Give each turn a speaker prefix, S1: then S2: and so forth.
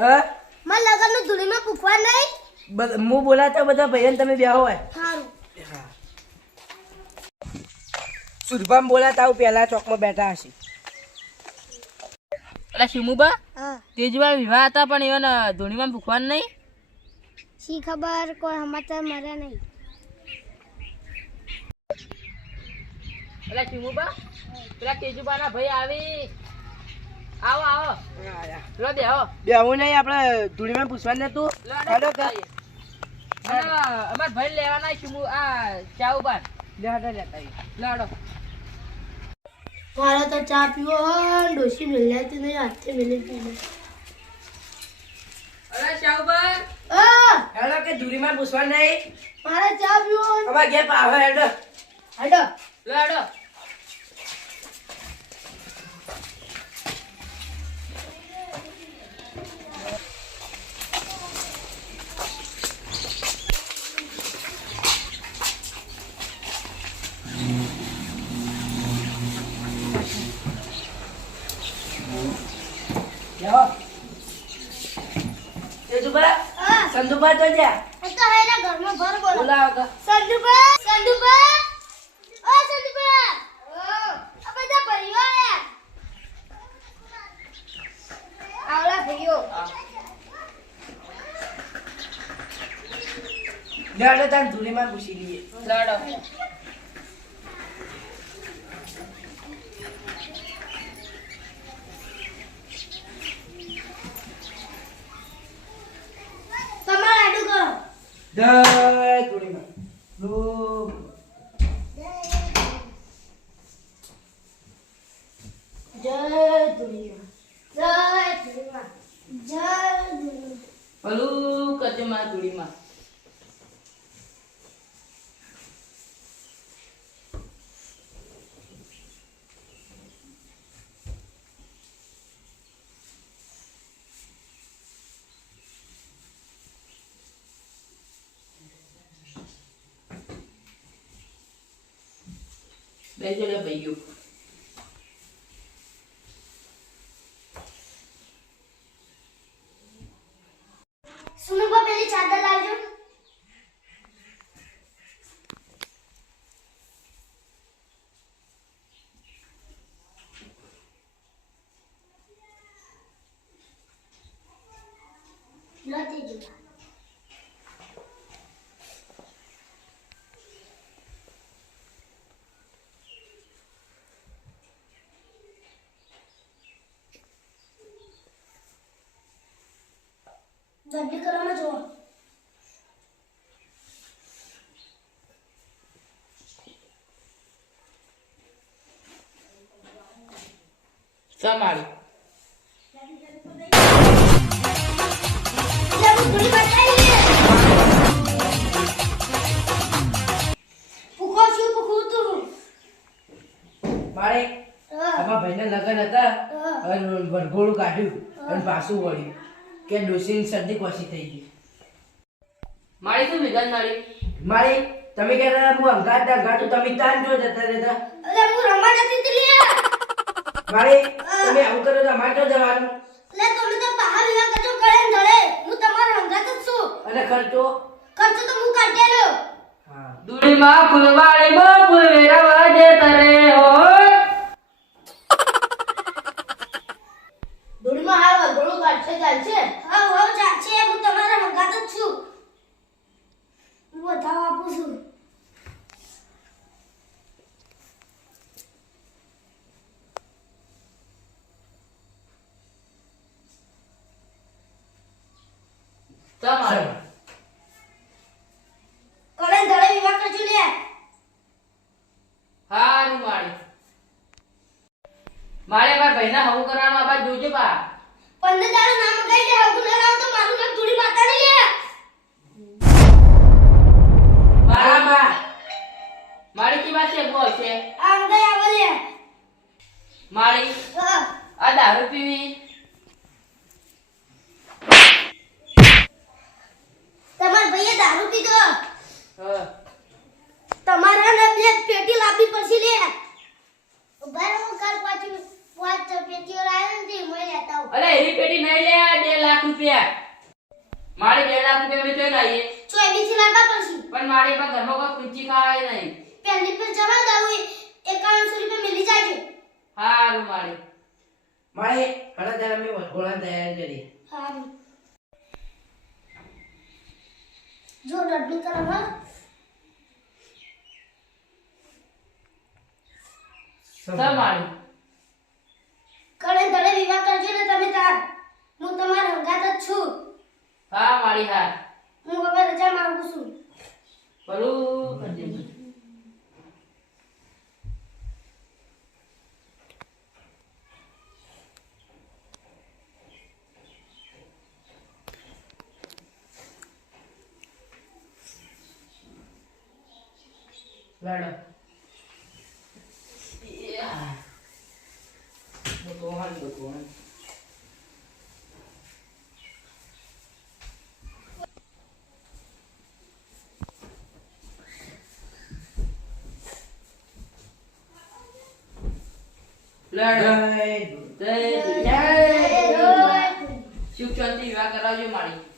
S1: હા?
S2: મારા ધૂળી માં પૂછવા નહીં?
S1: મુ હું બોલાતા બધા ભાઈઓને તમે બે હોય
S2: સારું
S1: સુરભામ બોલાતા આવું પેલા ચોકમાં બેઠા હશે.
S3: એટલે શિમુબા
S2: હા.
S3: તેજવા વિવાહ હતા પણ એવા ધોનીમાં ભૂખવાનું નહીં?
S2: શી ખબર? કોઈ સમાચાર મળ્યા નહીં.
S3: એટલે શિમુબા પેલા તેજુબાના ભાઈ આવી. આવો આવો. લો બે આવો
S1: બે નહીં આપણે ધૂળીમાં પૂછવાનું તું. હાલો કે
S3: અમાર ભાઈ લેવાના શિમુ આ ચા
S1: લે હાડો લેતા.
S3: લાડો
S2: મારે તો ચા પીવો ડોસી મિલાતી નહીં હાથે મિલી પીને
S3: અરે
S1: કે ધૂળીમાં પૂછવા નહીં.
S2: મારે ચા પીવો હોય.
S1: ઘેર પાવે હેડો.
S2: હેડો.
S3: લાડો
S1: જાઓ તેજુબા સંધુબા તો જા.
S2: એ તો હેરા ઘરમાં ભર બોલો.
S1: બોલાવો કે
S2: સંદુબા સંદુબા ઓ સંદુબા ઓ આ બધા ભાઈઓ આયા આવલા ભાઈઓ
S1: લે તાન ધૂળીમાં ઘૂસી લઈએ
S3: લાડો
S2: તમારા આડું કરો
S1: જય ધૂળીમાં
S2: જય ધુલીમાં જય ધુલીમાં જય ધુલીમાં
S3: ભલું કચમાં ધૂળીમાં બેસો લે ભાઈઓ
S2: સુનુબા પેલી ચાદર લાવજો નથી જોતા દંડી કરવામાં જુઓ. તું.
S1: મારે અમારા ભાઈના લગ્ન હતા. વરઘોડું કાઢ્યું અને પાછું વળ્યું. કે ડોસીની શરદી કોશી થઈ ગઈ.
S3: મારી તો વિધાન મારી
S1: મારી તમે કહેતા હતા હું અંગાત ના ગાટુ તમે તાન જો જતા રહેતા.
S2: અરે હું રમવા નથી હતી
S1: મારી તમે આવું કરો તો અમારે તો જવાનું.
S2: લે તમે તો બહાર વિવાહ કરજો કળે ધડે હું તમારો અંગાત જ છું.
S1: અને ખર્ચો?
S2: ખર્ચો તો હું કાઢેલો
S1: હા.
S3: દુડીમાં ફૂલવાડી બો ફૂલ વેરાવા જે તરે હો
S2: ધૂળમાં હાલ વગડું કાઢશે ચાલશે હા હો ચાલશે હું તમારો હંગાત જ છું હું વધાવ આપું છું
S3: તમારે
S2: કરે ને ધડે વિવાહ કરજો લે
S3: હારું માળી મારે મારા ભાઈના હવું કરવાનો આ બાજુ જોજો બા.
S2: પંદર તારું નામ ગાઈ દે હવું ન તો મારું નામ થોડી માતા નહીં લે.
S1: હા બા.
S3: મારી કી પાસે બોલ છે?
S2: આ ગઈ આ બોલે.
S3: મારી? આ દારૂ પીવી?
S2: તમાર ભાઈએ દારૂ પીધો?
S3: હા.
S2: અરે એની પેટી નહીં લે આ બે લાખ રૂપિયા મારે બે લાખ રૂપિયા મેં તો
S3: લાવીએ તો એ
S2: બીજી લાવવા પડશે
S3: પણ મારે પર ઘરમાં કોઈ કુંચી ખાવાય નહીં
S2: પહેલી પર જમા દઉં એકાવનસો રૂપિયા મિલી જાય
S3: હારું મારે
S1: મારે ઘણા ત્યારે મેં વટઘોળા તૈયાર કરી
S2: હારું જો ડબ્બી તરફ
S3: સર મારું મારી હા
S2: હું હવે રજા માંગુ છું.
S3: ભલું કરજે
S1: લડો.
S3: લડો
S1: જય
S3: જય
S2: જય
S3: સુખ શાંતિ વિવાહ કરાવજો મારી